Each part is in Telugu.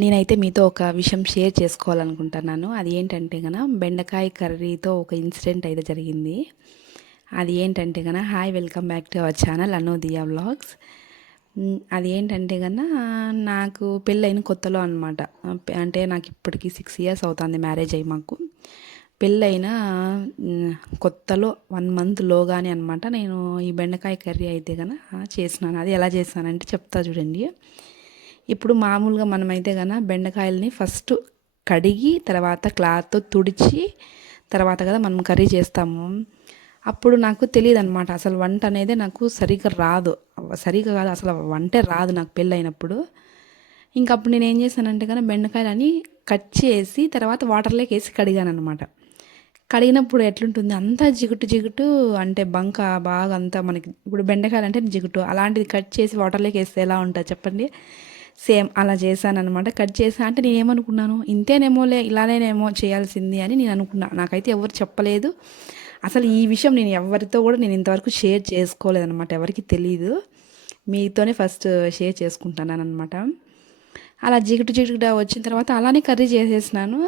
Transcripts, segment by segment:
నేనైతే మీతో ఒక విషయం షేర్ చేసుకోవాలనుకుంటున్నాను. అది ఏంటంటే బెండకాయ కర్రీతో ఒక ఇన్సిడెంట్ అయితే జరిగింది. అది ఏంటంటే hi welcome back to our channel అనోదియా వ్లాగ్స్. అది ఏంటంటే నాకు పెళ్ళైన కొత్తలో అనమాట. అంటే నాకు ఇప్పటికి 6 ఇయర్స్ అవుతుంది మ్యారేజ్ అయ్యి మాకు. పెళ్ళైన కొత్తలో 1 మంత్లోగానే అనమాట నేను ఈ బెండకాయ కర్రీ అయితే చేసినాను. అది ఎలా చేస్తానంటే చెప్తా చూడండి. ఇప్పుడు మామూలుగా మనమైతే బెండకాయలని ఫస్ట్ కడిగి తర్వాత క్లాత్తో తుడిచి తర్వాత కదా మనం కర్రీ చేస్తాము. అప్పుడు నాకు తెలియదు అనమాట, అసలు వంట అనేది నాకు సరిగ్గా రాదు. సరిగ్గా కాదు, అసలు వంటే రాదు నాకు పెళ్ళైనప్పుడు. ఇంకప్పుడు నేను ఏం చేశానంటే బెండకాయలని కట్ చేసి తర్వాత వాటర్లోకి వేసి కడిగాను అనమాట. కడిగినప్పుడు ఎట్లుంటుంది, అంతా జిగుటు జిగుటు, అంటే బంక బాగా అంతా మనకి ఇప్పుడు బెండకాయలు అంటే జిగుటు, అలాంటిది కట్ చేసి వాటర్లోకి వేస్తే ఎలా ఉంటుంది చెప్పండి. సేమ్ అలా చేశాను అనమాట. కట్ చేసా అంటే నేను ఏమనుకున్నాను, ఇంతేనేమోలే, ఇలానేమో చేయాల్సింది అని నేను అనుకున్నా. నాకైతే ఎవరు చెప్పలేదు అసలు ఈ విషయం. నేను ఎవరితో కూడా నేను ఇంతవరకు షేర్ చేసుకోలేదనమాట, ఎవరికి తెలీదు. మీతోనే ఫస్ట్ షేర్ చేసుకుంటున్నాను అనమాట. అలా జిగుటు జిగుటు వచ్చిన తర్వాత అలానే కర్రీ చేసేసినాను.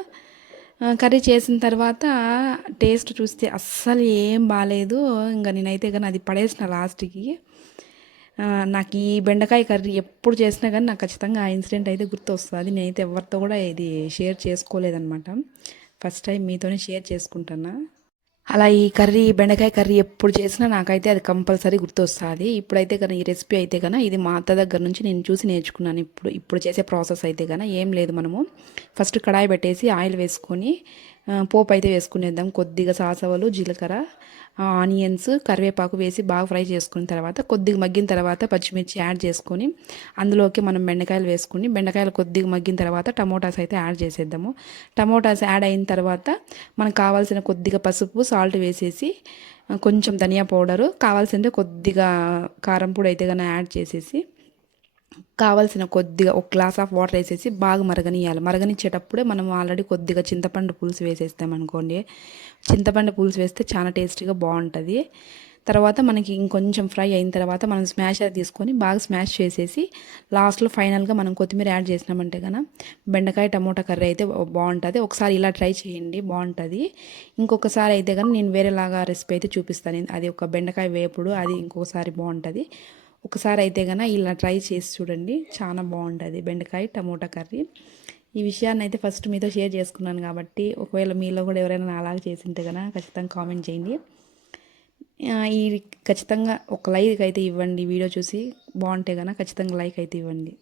కర్రీ చేసిన తర్వాత టేస్ట్ చూస్తే అస్సలు ఏం బాగాలేదు. ఇంకా నేనైతే అది పడేసిన లాస్ట్కి. నాకు ఈ బెండకాయ కర్రీ ఎప్పుడు చేసినా కానీ నాకు ఖచ్చితంగా ఆ ఇన్సిడెంట్ అయితే గుర్తు వస్తుంది. నేనైతే ఎవరితో కూడా ఇది షేర్ చేసుకోలేదనమాట. ఫస్ట్ టైం మీతోనే షేర్ చేసుకుంటున్నా. అలా ఈ కర్రీ బెండకాయ కర్రీ ఎప్పుడు చేసినా నాకైతే అది కంపల్సరీ గుర్తొస్తుంది. ఇప్పుడైతే ఈ రెసిపీ అయితే ఇది మా అత్త దగ్గర నుంచి నేను చూసి నేర్చుకున్నాను. ఇప్పుడు చేసే ప్రాసెస్ అయితే ఏం లేదు, మనము ఫస్ట్ కడాయి పెట్టేసి ఆయిల్ వేసుకొని పోపు అయితే వేసుకునేద్దాం. కొద్దిగా సాసవలు, జీలకర్ర, ఆనియన్స్, కరివేపాకు వేసి బాగా ఫ్రై చేసుకున్న తర్వాత కొద్దిగా మగ్గిన తర్వాత పచ్చిమిర్చి యాడ్ చేసుకొని అందులోకి మనం బెండకాయలు వేసుకుని బెండకాయలు కొద్దిగా మగ్గిన తర్వాత టమోటాస్ అయితే యాడ్ చేసేద్దాము. టమోటాస్ యాడ్ అయిన తర్వాత మనకు కావాల్సిన కొద్దిగా పసుపు, సాల్ట్ వేసేసి కొంచెం ధనియా పౌడరు, కావాల్సింటే కొద్దిగా కారం పొడి అయితే యాడ్ చేసేసి కావాల్సిన కొద్దిగా ఒక గ్లాస్ ఆఫ్ వాటర్ వేసేసి బాగా మరగనియాలి. మరగనిచ్చేటప్పుడే మనం ఆల్రెడీ కొద్దిగా చింతపండు పులుసు వేసేస్తామనుకోండి. చింతపండు పులుసు వేస్తే చాలా టేస్టీగా బాగుంటుంది. తర్వాత మనకి ఇంకొంచెం ఫ్రై అయిన తర్వాత మనం స్మాషర్ తీసుకొని బాగా స్మాష్ చేసేసి లాస్ట్లో ఫైనల్గా మనం కొత్తిమీర యాడ్ చేసినామంటే బెండకాయ టమోటా కర్రీ అయితే బాగుంటుంది. ఒకసారి ఇలా ట్రై చేయండి, బాగుంటుంది. ఇంకొకసారి అయితే నేను వేరేలాగా రెసిపీ అయితే చూపిస్తాను. అది ఒక బెండకాయ వేపుడు, అది ఇంకొకసారి బాగుంటుంది. ఒకసారి అయితే ఇలా ట్రై చేసి చూడండి, చాలా బాగుంటుంది బెండకాయ టమోటా కర్రీ. ఈ విషయాన్ని అయితే ఫస్ట్ మీతో షేర్ చేసుకున్నాను కాబట్టి ఒకవేళ మీలో కూడా ఎవరైనా అలాగే చేసింటే ఖచ్చితంగా కామెంట్ చేయండి. ఈ ఖచ్చితంగా ఒక లైక్ అయితే ఇవ్వండి, వీడియో చూసి బాగుంటే ఖచ్చితంగా లైక్ అయితే ఇవ్వండి.